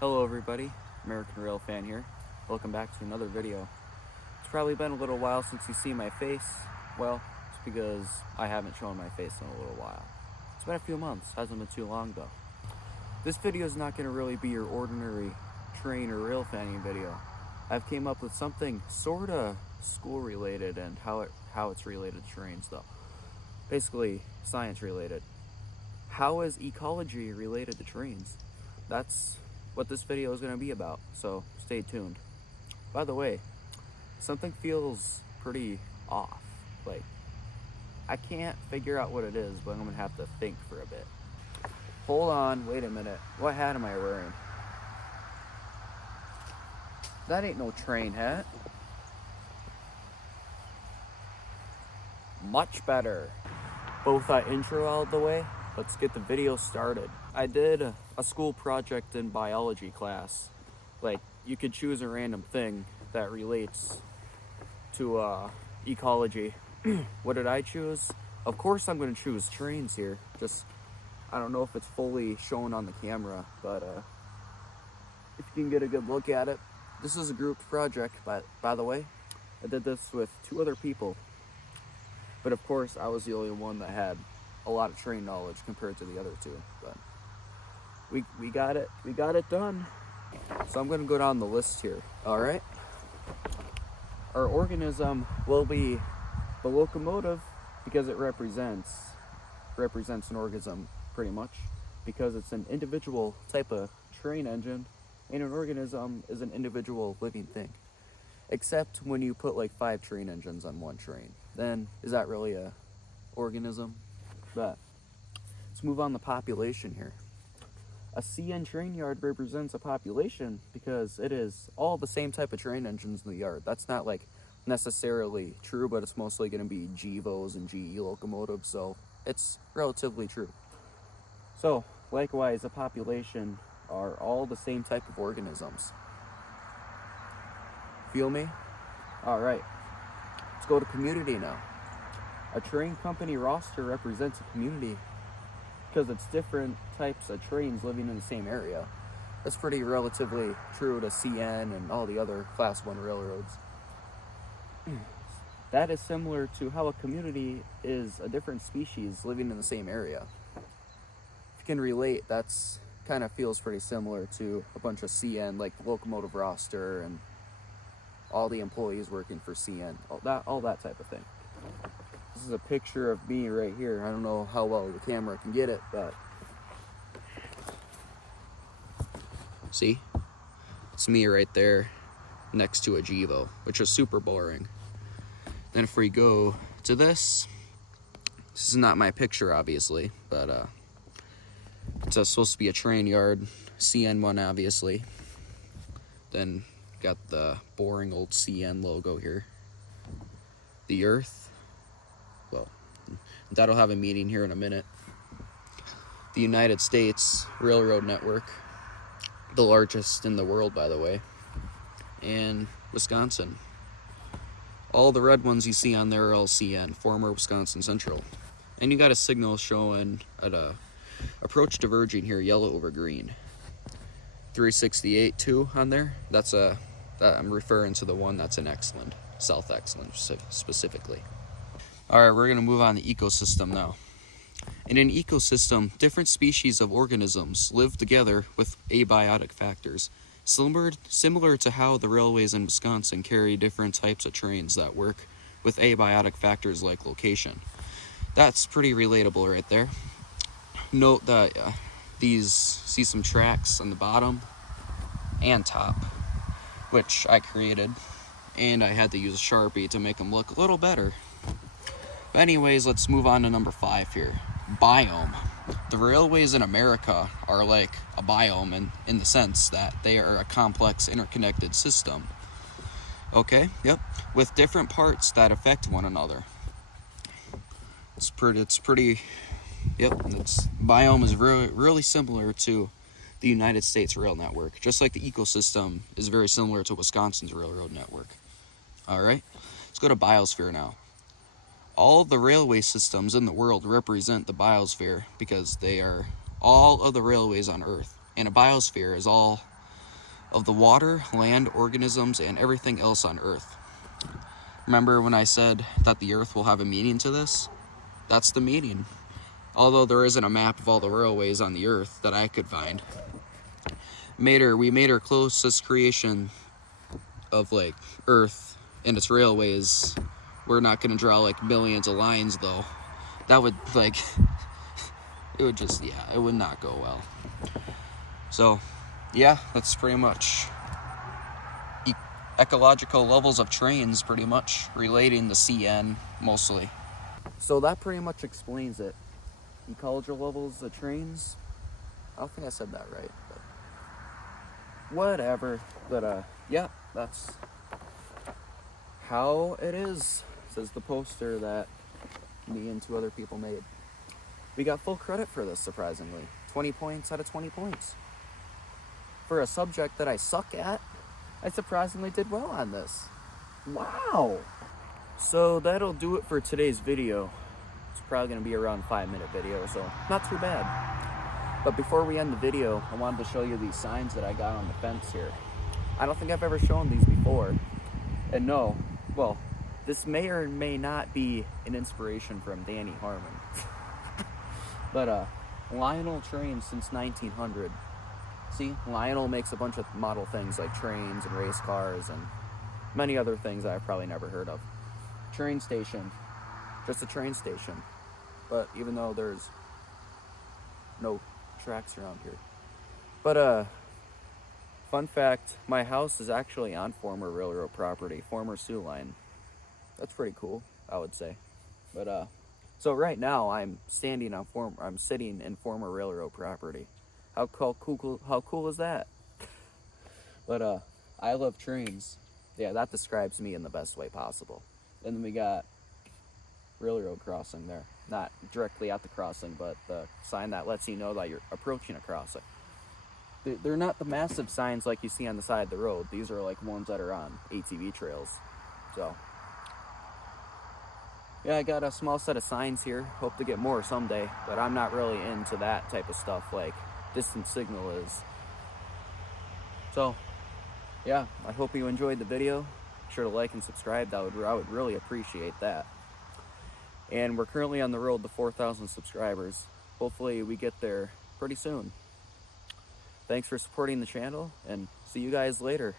Hello everybody, American Rail fan here. Welcome back to another video. It's probably been a little while since you see my face. Well, it's because I haven't shown my face in a little while. It's been a few months, hasn't been too long though. This video is not going to really be your ordinary train or rail fanning video. I've came up with something sorta school related and how it's related to trains though. Basically, science related. How is ecology related to trains? That's what this video is going to be about, so stay tuned. By the way, something feels pretty off. Like, I can't figure out what it is, but I'm going to have to think for a bit. Hold on, wait a minute. What hat am I wearing? That ain't no train hat. Much better. Both that intro out of the way, let's get the video started. I did a school project in biology class. Like, you could choose a random thing that relates to ecology. What did I choose? Of course I'm going to choose trains here. Just, I don't know if it's fully shown on the camera, but if you can get a good look at it. This is a group project, by the way. I did this with 2 other people. But of course, I was the only one that had a lot of train knowledge compared to the other 2. But we got it done. So I'm gonna go down the list here. All right. Our organism will be the locomotive because it represents an organism pretty much, because it's an individual type of train engine, and an organism is an individual living thing. Except when you put like 5 train engines on one train, then is that really a organism? But let's move on to population here. A CN train yard represents a population because it is all the same type of train engines in the yard. That's not like necessarily true, but it's mostly going to be GEVOs and GE locomotives, so it's relatively true. So likewise, a population are all the same type of organisms. Feel me? All right, let's go to community now. A train company roster represents a community because it's different types of trains living in the same area. That's pretty relatively true to CN and all the other Class 1 railroads. That is similar to how a community is a different species living in the same area. If you can relate, that's kind of feels pretty similar to a bunch of CN, like locomotive roster and all the employees working for CN, all that type of thing. This is a picture of me right here. I don't know how well the camera can get it, but see? It's me right there next to a GEVO, which is super boring. Then if we go to this is not my picture, obviously, but it's supposed to be a train yard, CN one, obviously. Then got the boring old CN logo here. The Earth. Well, that'll have a meeting here in a minute. The United States Railroad Network, the largest in the world, by the way, and Wisconsin. All the red ones you see on there are LCN, former Wisconsin Central. And you got a signal showing at a approach diverging here, yellow over green. 368 too on there. That I'm referring to the one that's in Exland, South Exland specifically. All right, we're going to move on to ecosystem now. In an ecosystem, different species of organisms live together with abiotic factors, similar to how the railways in Wisconsin carry different types of trains that work with abiotic factors like location. That's pretty relatable right there. Note that see some tracks on the bottom and top, which I created, and I had to use a Sharpie to make them look a little better. But anyways, let's move on to number 5 here. Biome. The railways in America are like a biome in the sense that they are a complex interconnected system. Okay, yep, with different parts that affect one another. Biome is really similar to the United States rail network, just like the ecosystem is very similar to Wisconsin's railroad network. All right, let's go to biosphere now. All the railway systems in the world represent the biosphere because they are all of the railways on Earth. And a biosphere is all of the water, land, organisms, and everything else on Earth. Remember when I said that the Earth will have a meaning to this? That's the meaning. Although there isn't a map of all the railways on the Earth that I could find. We made our closest creation of like Earth and its railways. We're not gonna draw like millions of lines though. That would like, it would just, yeah, it would not go well. So yeah, that's pretty much ecological levels of trains, pretty much relating the CN mostly. So that pretty much explains it. Ecological levels of trains. I don't think I said that right, but whatever. But yeah, that's how it is, says the poster that me and 2 other people made. We got full credit for this, surprisingly. 20 points out of 20 points. For a subject that I suck at, I surprisingly did well on this. Wow! So that'll do it for today's video. It's probably going to be around a 5-minute video, so not too bad. But before we end the video, I wanted to show you these signs that I got on the fence here. I don't think I've ever shown these before. And no, well, this may or may not be an inspiration from Danny Harmon. But Lionel trains since 1900. See, Lionel makes a bunch of model things like trains and race cars and many other things I've probably never heard of. Train station, just a train station. But even though there's no tracks around here. But fun fact, my house is actually on former railroad property, former Sioux line. That's pretty cool, I would say. But so right now I'm sitting in former railroad property. How cool is that? But I love trains. Yeah, that describes me in the best way possible. And then we got railroad crossing there. Not directly at the crossing, but the sign that lets you know that you're approaching a crossing. They're not the massive signs like you see on the side of the road. These are like ones that are on ATV trails. So yeah, I got a small set of signs here. Hope to get more someday, but I'm not really into that type of stuff like distant signal is. So yeah, I hope you enjoyed the video. Be sure to like and subscribe. I would really appreciate that. And we're currently on the road to 4,000 subscribers. Hopefully we get there pretty soon. Thanks for supporting the channel, and see you guys later.